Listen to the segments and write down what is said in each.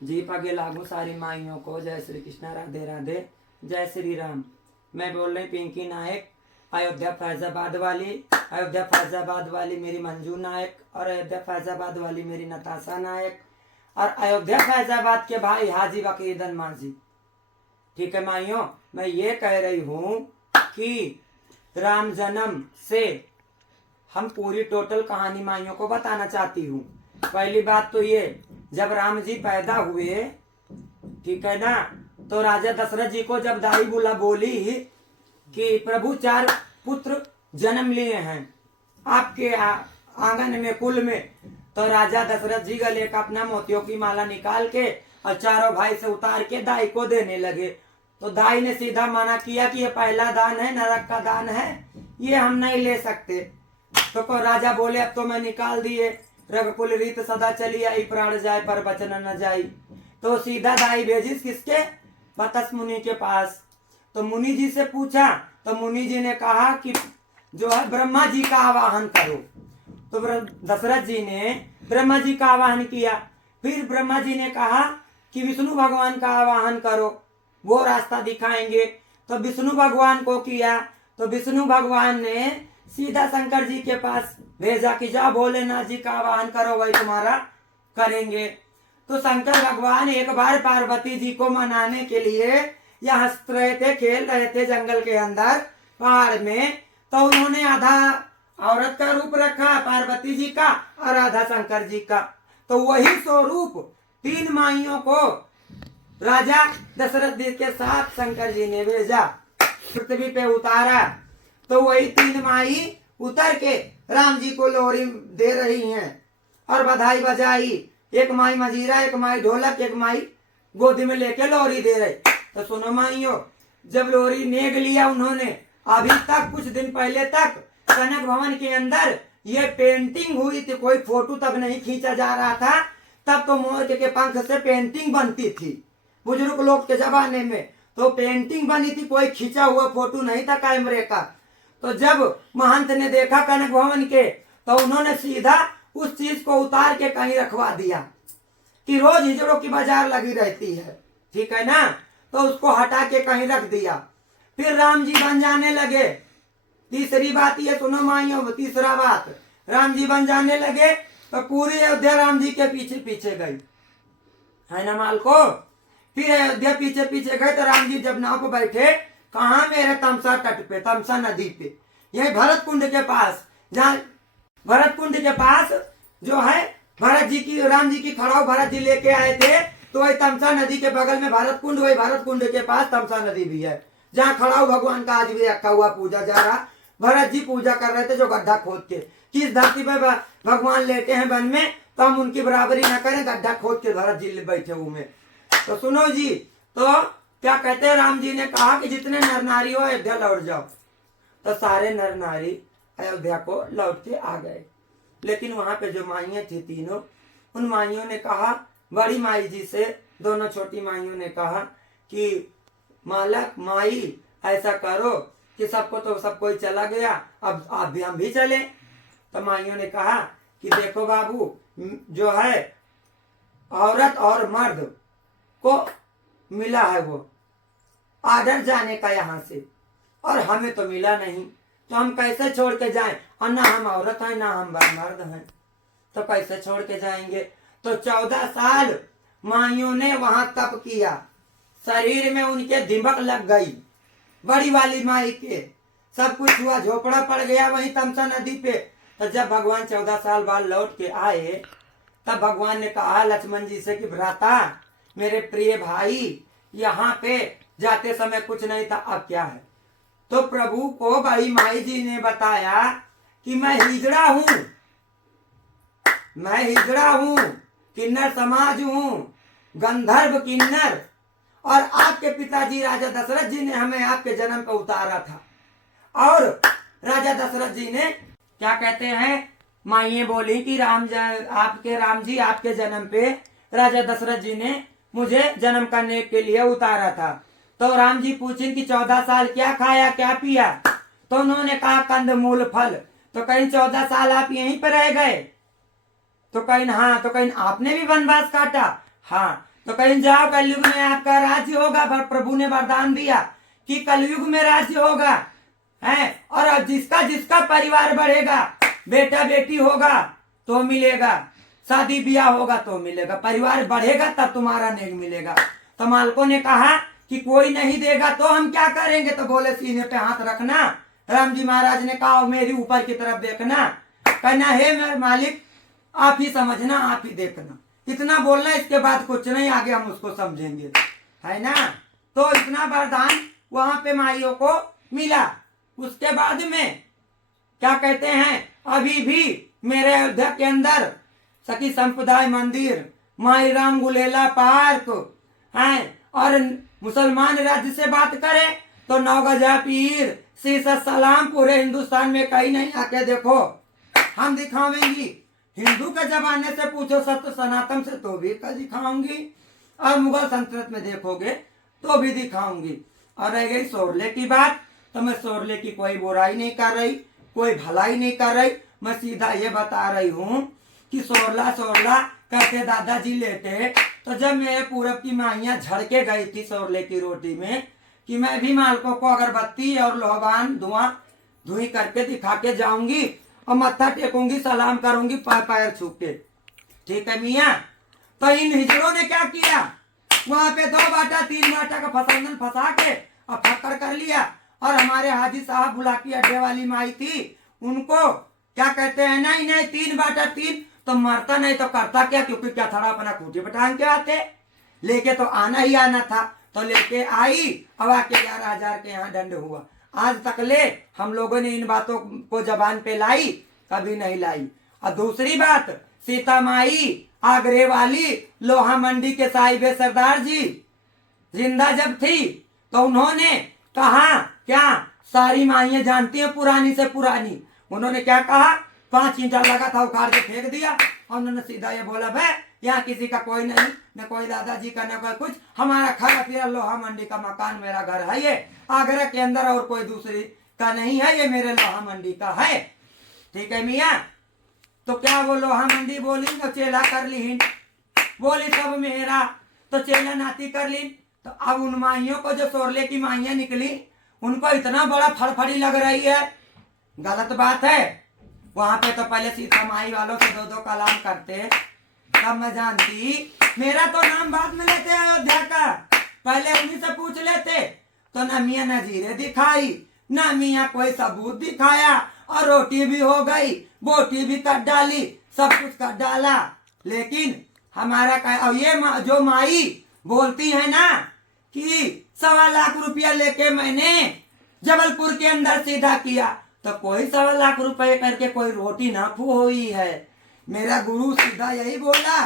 जी पगे लागू सारी माइयों को। जय श्री कृष्णा, राधे राधे, जय श्री राम। मैं बोल रही पिंकी नायक, अयोध्या फैजाबाद वाली। अयोध्या फैजाबाद वाली मेरी मंजू नायक, और अयोध्या फैजाबाद वाली मेरी नताशा नायक, और अयोध्या फैजाबाद के भाई हाजी वकीदन मांझी। ठीक है माइयों, मैं ये कह रही हूँ कि राम जन्म से हम पूरी टोटल कहानी माइयों को बताना चाहती हूँ। पहली बात तो ये, जब राम जी पैदा हुए, ठीक है ना, तो राजा दशरथ जी को जब दाई बुला बोली कि प्रभु 4 पुत्र जन्म लिए हैं आपके आंगन में, कुल में, तो राजा दशरथ जी गले का अपना मोतियों की माला निकाल के और चारों भाई से उतार के दाई को देने लगे। तो दाई ने सीधा मना किया कि ये पहला दान है, नरक का दान है, ये हम नहीं ले सकते। तो राजा बोले अब तो मैं निकाल दिए, रघुकुल रीत सदा चली आई, प्राण जाए पर बचन न जाई। तो सीधा दाई भेजिस किसके? बतस मुनि के पास। तो मुनि जी से पूछा, तो मुनि जी ने कहा कि जो है ब्रह्मा जी का आवाहन करो। तो दशरथ जी ने ब्रह्मा जी का आवाहन किया। फिर ब्रह्मा जी ने कहा कि विष्णु भगवान का आवाहन करो, वो रास्ता दिखाएंगे। तो विष्णु भगवान को किया, तो विष्णु भगवान ने सीधा शंकर जी के पास भेजा कि जाओ भोलेनाथ जी का आवाहन करो, वही तुम्हारा करेंगे। तो शंकर भगवान एक बार पार्वती जी को मनाने के लिए या हंस रहे थे, खेल रहे थे जंगल के अंदर पहाड़ में, तो उन्होंने आधा औरत का रूप रखा पार्वती जी का और आधा शंकर जी का। तो वही स्वरूप 3 माइयों को राजा दशरथ जी के साथ शंकर जी ने भेजा, पृथ्वी पे उतारा। तो वही 3 माई उतर के राम जी को लोहरी दे रही हैं और बधाई बजाई। एक माई मजीरा, एक माई ढोलक, एक माई गोदी में लेके लोहरी दे रही। तो सुनो माइयों, जब लोहरी नेग लिया उन्होंने, अभी तक कुछ दिन पहले तक कनक भवन के अंदर ये पेंटिंग हुई थी, कोई फोटो तब नहीं खींचा जा रहा था। तब तो मोर के पंख से पेंटिंग बनती थी बुजुर्ग लोग के जमाने में, तो पेंटिंग बनी थी, कोई खींचा हुआ फोटो नहीं था कैमरे का। तो जब महंत ने देखा कनक भवन के, तो उन्होंने सीधा उस चीज को उतार के कहीं रखवा दिया कि रोज हिजड़ों की बाजार लगी रहती है, ठीक है ना, तो उसको हटा के कहीं रख दिया। फिर राम जी बन जाने लगे। तीसरी बात ये सुनो माइयों, तीसरा बात, राम जी बन जाने लगे तो पूरी अयोध्या राम जी के पीछे पीछे गई, है ना माल को। फिर अयोध्या पीछे पीछे गए तो राम जी जब नाव पर बैठे, कहा मेरे तमसा तट पे, तमसा नदी पे, यही भरत कुंड के पास, जहाँ भरत कुंड के पास जो है भरत जी की, राम जी की खड़ाऊ भरत जी लेके आए थे, तो वही तमसा नदी के बगल में भरत कुंड, वही भरत कुंड के पास तमसा नदी भी है, जहाँ खड़ाऊ भगवान का आज भी रखा हुआ पूजा जा रहा। भरत जी पूजा कर रहे थे जो गड्ढा खोद के, किस धरती पे भगवान लेटे हैं वन में, तो हम उनकी बराबरी न करें, गड्ढा खोद के भरत जी बैठे हुए में। तो सुनो जी, तो क्या कहते हैं, राम जी ने कहा कि जितने नर नारी हो अयोध्या लौट जाओ। तो सारे नर नारी अयोध्या को लौट के आ गए। लेकिन वहां पे जो माइयां थी तीनों, उन माइयों ने कहा बड़ी माई जी से, दोनों छोटी माइयों ने कहा कि मालक माई ऐसा करो कि सबको तो सब कोई चला गया, अब आप भी हम भी चले। तो माइयों ने कहा कि देखो बाबू, जो है औरत और मर्द को मिला है वो आर्डर जाने का यहाँ से, और हमें तो मिला नहीं, तो हम कैसे छोड़ के जाएं, और ना हम औरत हैं ना हम मर्द हैं, तो कैसे छोड़ के जाएंगे। तो 14 साल माइयों ने वहां तप किया, शरीर में उनके दिमक लग गई, बड़ी वाली माई के सब कुछ हुआ, झोपड़ा पड़ गया वहीं तमसा नदी पे। तो जब भगवान 14 साल बाद लौट के आए, तब भगवान ने कहा लक्ष्मण जी से कि भ्राता मेरे प्रिय भाई, यहाँ पे जाते समय कुछ नहीं था, अब क्या है। तो प्रभु को बड़ी माई जी ने बताया कि मैं हिजड़ा हूं, मैं हिजड़ा हूं, किन्नर समाज हूं, गंधर्व किन्नर, और आपके पिताजी राजा दशरथ जी ने हमें आपके जन्म पे उतारा था। और राजा दशरथ जी ने क्या कहते हैं, माइये बोली कि राम जी आपके जन्म पे राजा दशरथ जी ने मुझे जन्म करने के लिए उतारा था। तो राम जी पूछें कि 14 साल क्या खाया क्या पिया, तो उन्होंने कहा कंद मूल फल। तो कहीं 14 साल आप यहीं पर रह गए, तो कहीं हाँ, तो कहीं आपने भी वनवास काटा, हाँ। तो कहीं जाओ, कलयुग में आपका राज्य होगा। प्रभु ने वरदान दिया कि कलयुग में राज्य होगा है। और अब जिसका जिसका परिवार बढ़ेगा, बेटा बेटी होगा तो मिलेगा, शादी ब्याह होगा तो मिलेगा, परिवार बढ़ेगा तब तुम्हारा नेक मिलेगा। तो मालकों ने कहा कि कोई नहीं देगा तो हम क्या करेंगे? तो बोले सीने पे हाथ रखना। राम जी महाराज ने कहा मेरी ऊपर की तरफ देखना, कहना हे मेरे मालिक आप ही समझना, आप ही देखना, इतना बोलना। इसके बाद कुछ नहीं, आगे हम उसको समझेंगे, है ना। तो इतना वरदान वहां पे माइयों को मिला। उसके बाद में क्या कहते हैं, अभी भी मेरे अयोध्या के अंदर सखी संप्रदाय मंदिर, माई राम गुलेला पार्क है। और मुसलमान राज्य से बात करें तो नौगजा पीर, शीश सलाम पूरे हिंदुस्तान में कहीं नहीं। आके देखो, हम दिखावेंगी। हिंदू के जमाने से पूछो सत्य सनातन से तो भी दिखाऊंगी, और मुगल सल्तनत में देखोगे तो भी दिखाऊंगी। और रह गई सोरले की बात, तो मैं सोरले की कोई बुराई नहीं कर रही, कोई भलाई नहीं कर रही। मैं सीधा ये बता रही हूँ कि सोरला सोरला कहते दादाजी लेते। तो जब मेरे पूरब की माइयाँ झड़के गई थी सोरले की रोटी में, कि मैं भी मालकों को अगरबत्ती और लोहबान धुआं धुई करके दिखा के जाऊंगी और मत्था टेकूंगी, सलाम करूंगी पैर छू के। ठीक है मियाँ। तो इन हिजड़ों ने क्या किया, वहां पे 2 बाटा 3 बाटा का फसंदन फंसा के और फक्कर कर लिया। और हमारे हाजी साहब बुलाकी अड्डे वाली माई थी, उनको क्या कहते हैं, नहीं नहीं 3 बाटा 3 तो मरता नहीं तो करता क्या, क्योंकि क्या थोड़ा अपना खूटी पे टांग के आते, लेके तो आना ही आना था। तो लेके आई, अब आके 11,000 के यहाँ दंड हुआ। आज तक ले हम लोगों ने इन बातों को जबान पे लाई, कभी नहीं लाई। और दूसरी बात, सीता माई आगरे वाली लोहा मंडी के साहिबे सरदार जी जिंदा जब थी तो उन्होंने कहा, क्या सारी माइयां जानती हैं पुरानी से पुरानी, उन्होंने क्या कहा, 5 ईंटा लगा था उखाड़ के फेंक दिया। और उन्होंने सीधा ये बोला, भाई यहाँ किसी का कोई नहीं, न कोई दादाजी का न कोई कुछ, हमारा खरा फिर लोहा मंडी का मकान मेरा घर है, ये आगरा के अंदर और कोई दूसरी का नहीं है, ये मेरे लोहा मंडी का है। ठीक है मियाँ। तो क्या वो लोहा मंडी बोली तो चेला कर ली, बोली सब मेरा, तो चेला नाती कर ली। तो अब उन माइयों को जो सोरले की माइयां निकली, उनको इतना बड़ा फड़फड़ी लग रही है, गलत बात है। वहां पे तो पहले सीता माई वालों से 2-2 कलाम करते, तब मैं जानती। मेरा तो नाम बाद में लेते अयोध्या का, पहले उन्हीं से पूछ लेते। तो ना मियाँ नजीरे दिखाई, ना मियाँ कोई सबूत दिखाया, और रोटी भी हो गई, बोटी भी कट डाली, सब कुछ कट डाला। लेकिन हमारा और ये जो माई बोलती है ना कि 1.25 लाख रुपया लेके मैंने जबलपुर के अंदर सीधा किया, तो कोई 1.25 लाख रुपए करके कोई रोटी ना फू हुई है। मेरा गुरु सीधा यही बोला,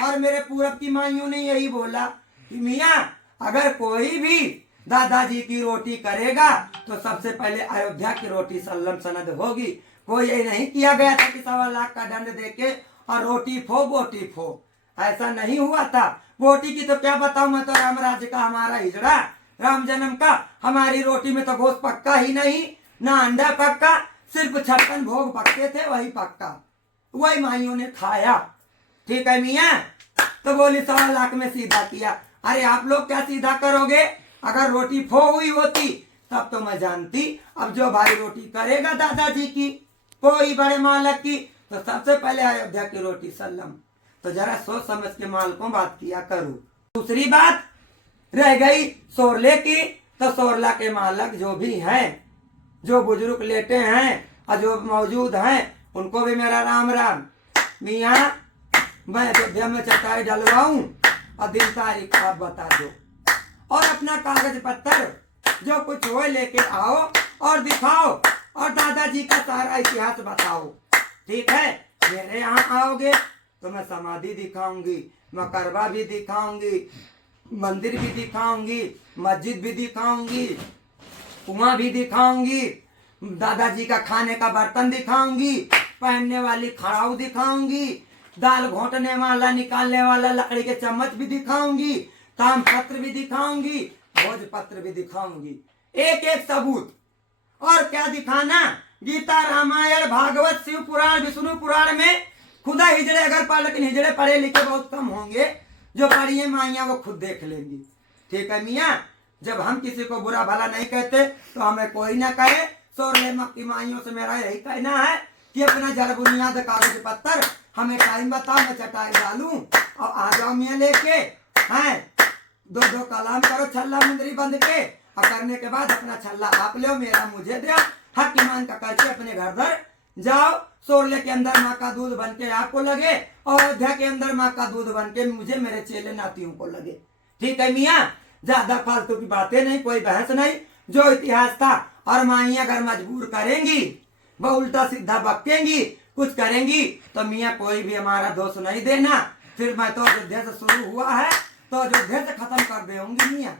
और मेरे पूरब की माइयों ने यही बोला कि मियाँ अगर कोई भी दादाजी की रोटी करेगा तो सबसे पहले अयोध्या की रोटी सल्लम सनद होगी। कोई ये नहीं किया गया था कि 1.25 लाख का दंड देके और रोटी फो बोटी फो, ऐसा नहीं हुआ था। बोटी की तो क्या बताऊं, मैं तो राम राज्य का हमारा हिजड़ा, राम जन्म का, हमारी रोटी में तो गोश्त पक्का ही नहीं, ना अंडा पक्का, सिर्फ 56 भोग पकते थे, वही पक्का, वही माइयों ने खाया। ठीक है मियाँ। तो बोली 1.25 लाख में सीधा किया। अरे आप लोग क्या सीधा करोगे, अगर रोटी फो हुई होती तब तो मैं जानती। अब जो भाई रोटी करेगा दादाजी की, कोई बड़े मालक की, तो सबसे पहले अयोध्या की रोटी सल्लम। तो जरा सोच समझ के मालकों बात किया करो। दूसरी बात रह गई सोरले की, तो सोरला के मालक जो भी हैं, जो बुजुर्ग लेटे हैं और जो मौजूद हैं, उनको भी मेरा राम राम। मियाँ मैं अयोध्या में चटाई डलवाऊं और दिन तारीख आप बता दो, और अपना कागज पत्तर जो कुछ हो लेके आओ और दिखाओ, और दादाजी का सारा इतिहास बताओ। ठीक है। मेरे यहाँ आओगे तो मैं समाधि दिखाऊंगी, मकरबा भी दिखाऊंगी, मंदिर भी दिखाऊंगी, मस्जिद भी दिखाऊंगी, कुआं भी दिखाऊंगी, दादाजी का खाने का बर्तन दिखाऊंगी, पहनने वाली खड़ाऊ दिखाऊंगी, दाल घोटने वाला निकालने वाला लकड़ी के चम्मच भी दिखाऊंगी, ताम पत्र भी दिखाऊंगी, भोज पत्र भी दिखाऊंगी, एक एक सबूत। और क्या दिखाना, गीता रामायण भागवत शिव पुराण विष्णु पुराण में खुदा हिजड़े अगर पढ़, लेकिन हिजड़े पढ़े लिखे बहुत कम होंगे, जो बड़ी है माइयाँ वो खुद देख लेंगी। ठीक है मियाँ, जब हम किसी को बुरा भला नहीं कहते तो हमें कोई ना कहे। सोरले मक्की माइयों से मेरा यही कहना है कि अपना जड़ बुनियाद कागज पत्तर हमें टाइम बताओ, मैं चटाई डालूं और आ जाओ मियाँ लेके। हैं दो दो कलाम करो छल्ला मुंदरी बंद के, और करने के बाद अपना छल्ला आप लो, मेरा मुझे दो, हक ईमान का करके अपने घर घर जाओ। सोरले के अंदर माँ का दूध बन के आपको लगे, और अयोध्या के अंदर माँ का दूध बन के मुझे मेरे चेले नातियों को लगे। ठीक है मियाँ, ज्यादा फालतू की बातें नहीं, कोई बहस नहीं। जो इतिहास था, और माइयाँ अगर मजबूर करेंगी, वो उल्टा सीधा बकेंगी, कुछ करेंगी तो मियाँ कोई भी हमारा दोष नहीं देना। फिर मैं तो अयोध्या से शुरू हुआ है तो अयोध्या से खत्म कर देंगी मियाँ,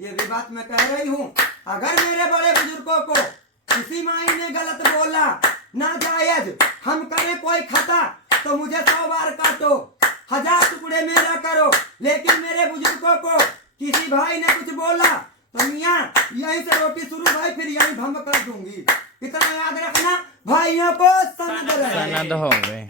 ये भी बात मैं कह रही हूँ। अगर मेरे बड़े बुजुर्गों को किसी माई ने गलत बोला, नाजायज हम करें कोई खता, तो मुझे 100 बार काटो, 1000 टुकड़े मेरा करो, लेकिन मेरे बुजुर्गों को किसी भाई ने कुछ बोला तो मियाँ यहीं से रोटी शुरू भाई, फिर यहीं भंग कर दूंगी। इतना याद रखना, भाइयों को सनद रहे। सनद हो गए।